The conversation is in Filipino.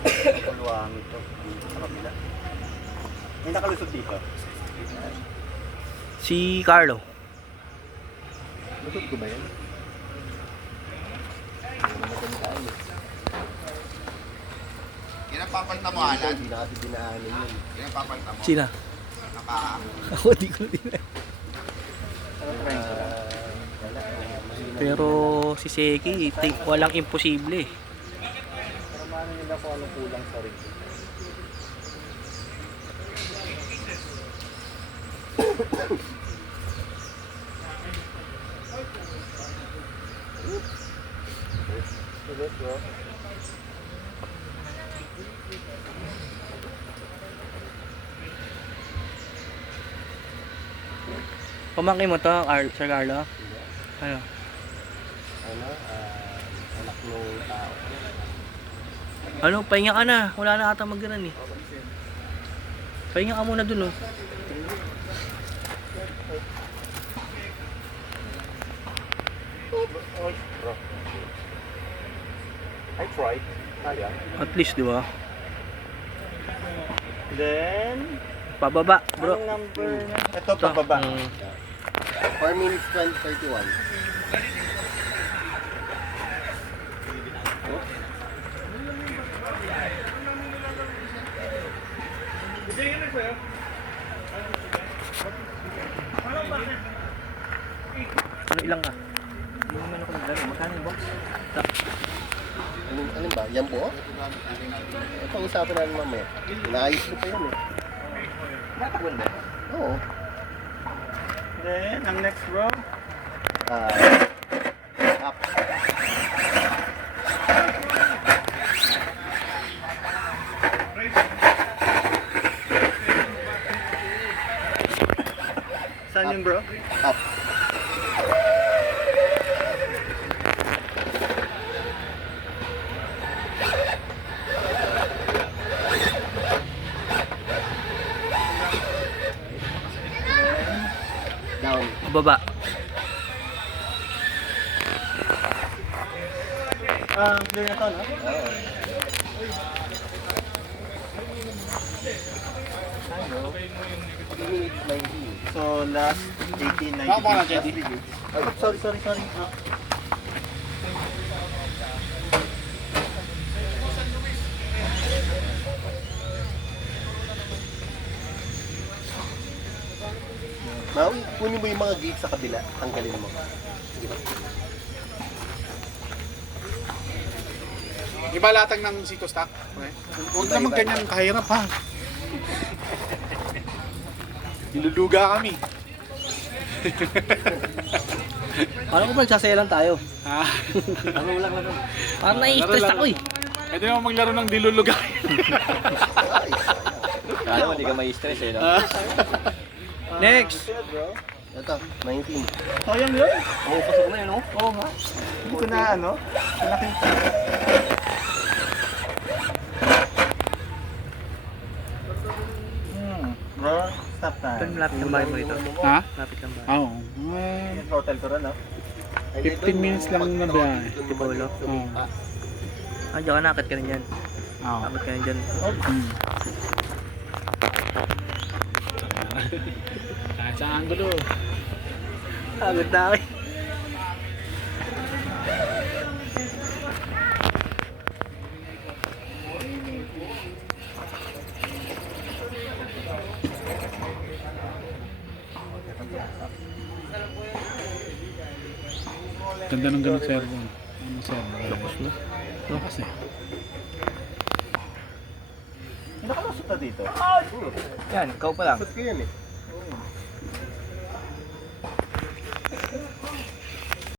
Puluhan ito. Sa kabila. May nakalusot dito. Si Carlo. Lusot ko ba yan? Yan ang papalta mo, Alan. Hindi na kasi dinaanan yun. Yan ang papalta mo. Sina? Naka... Ako di ko din. Pero si Seki, walang imposible. Pero maano nila kung anong kulang sa rig. Pamangkin mo to, Sir Carlo? Ano? Ano? Anak nung tao. Ano, pahinga ka na. Wala na ata magganan eh. Pahinga ka muna dun oh. I tried. Kaya. At least, di ba? Then, Pababa, bro. anong number na? Ito, pababa. 4 minutes 12:31. Ano ilang ka? Hindi naman ako naglaro. Magkano yung box? Ano ba? Yan po? Ito usapan natin mamaya. Inaayos ko pa yan eh. Natakwan ba? Oo. Then, ang next row. Up. Saan yun, bro? Up. Down. Pababa. Clear na to, no? Oo. Ano? 3 minutes 19. So, last 18, 19. Ay, sorry. Maui, kunin mo yung mga gate sa kabila. Tanggalin mo. Sige ba? Iba latag ng Sito Stock. Okay? Huwag naman ganyan kahirap ha. Niluluga kami. Paano ko ba nagsasayalan tayo? Ha? Ano lang. Parang nai-stress ako eh. Pwede mo maglaro ng diluluga. Kaya mo, hindi ka may stress eh. No? Next! Bro. Ito, 19. Sayang yun. Oo, pasok na yun oh. Oo nga. Hindi ko na ano. Nakita. Bro, stop time. Lapit ng bahay mo rito. Ha? Lapit ng bahay. Oo. Hotel ko rin, no? 15 minutes lang na biyahe. Tipolo. Oo. Diyan ka nakit ka rin dyan. Oo. Nakit ka rin dyan. Kahit sa angulo. Agad na ako eh. Ganda ng ganun servo. Ano servo? Tapos na. Lakas eh. Nakalusot na dito. Yan, ikaw pa lang. Sot ko yan eh.